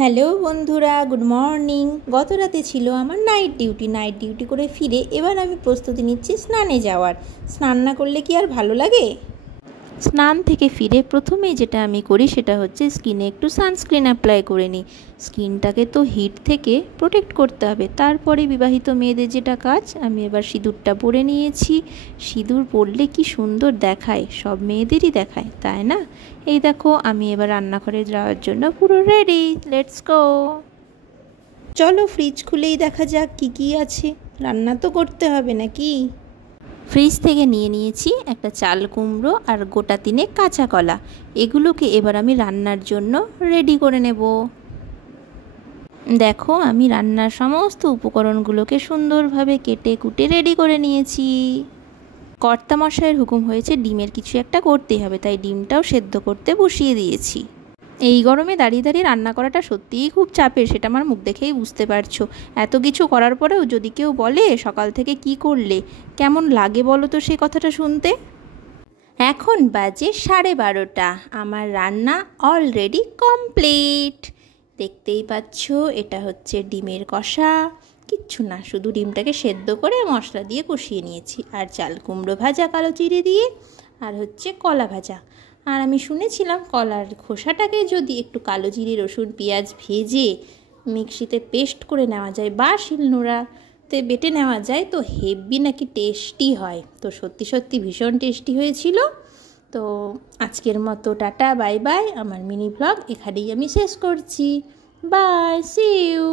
Hello বন্ধুরা, good morning. গত রাতে ছিল আমার নাইট ডিউটি করে ফিরে এবার আমি প্রস্তুতি নিচ্ছি স্নানে যাওয়ার। স্নান না করলে কি আর ভালো লাগে? স্নান থেকে ফিরে প্রথমেই যেটা আমি করি সেটা হচ্ছে স্কিনে একটু সানস্ক্রিন অ্যাপ্লাই করে নিই। স্কিনটাকে তো হিট থেকে প্রোটেক্ট করতে হবে। তারপরে বিবাহিত মেয়েদের যেটা কাজ, আমি এবার সিঁদুরটা পরে নিয়েছি। সিঁদুর পরলে কি সুন্দর দেখায়, সব মেয়েদেরই দেখায়, তাই না? এই দেখো, আমি এবার রান্নাঘরে যাওয়ার জন্য পুরো রেডি। Let's go. চলো ফ্রিজ খুলেই দেখা যাক কি কি আছে। রান্না তো করতে হবে নাকি? ফ্রিজ থেকে নিয়ে নিয়েছি একটা চাল কুমড়ো আর গোটা 3 কাঁচা কলা। এগুলোকে এবার আমি রান্নার জন্য রেডি করে নেব। দেখো, আমি রান্নার সমস্ত উপকরণগুলোকে সুন্দরভাবে কেটে কুটে রেডি করে নিয়েছি। কর্তামশাইয়ের হুকুম হয়েছে ডিমের কিছু একটা করতেই হবে, তাই ডিমটাও সেদ্ধ করতে বসিয়ে দিয়েছি। এই গরমে দাঁড়িয়ে দাঁড়িয়ে রান্না করাটা সত্যিই খুব চাপের, সেটা আমার মুখ দেখেই বুঝতে পারছো। এত কিছু করার পরেও যদি কেউ বলে সকাল থেকে কি করলে, কেমন লাগে বলো তো সেই কথাটা শুনতে? এখন বাজে 12:30। আমার রান্না অলরেডি কমপ্লিট। দেখতেই পাচ্ছ, এটা হচ্ছে ডিমের কষা। কিচ্ছু না, শুধু ডিমটাকে সেদ্ধ করে মশলা দিয়ে কষিয়ে নিয়েছি। আর চাল কুমড়ো ভাজা কালো জিরে দিয়ে, আর হচ্ছে কলা ভাজা। আর আমি শুনেছিলাম কলার খোসাটাকে যদি একটু কালো জিরে রসুন পেঁয়াজ ভেজে মিক্সিতে পেস্ট করে নেওয়া যায় বা শিলনোড়াতে বেটে নেওয়া যায় তো হেভি নাকি টেস্টি হয়। তো সত্যি সত্যি ভীষণ টেস্টি হয়েছিল। তো আজকের মতো টাটা, বাই বাই। আমার মিনি ব্লগ এখানেই আমি শেষ করছি। Bye, see you.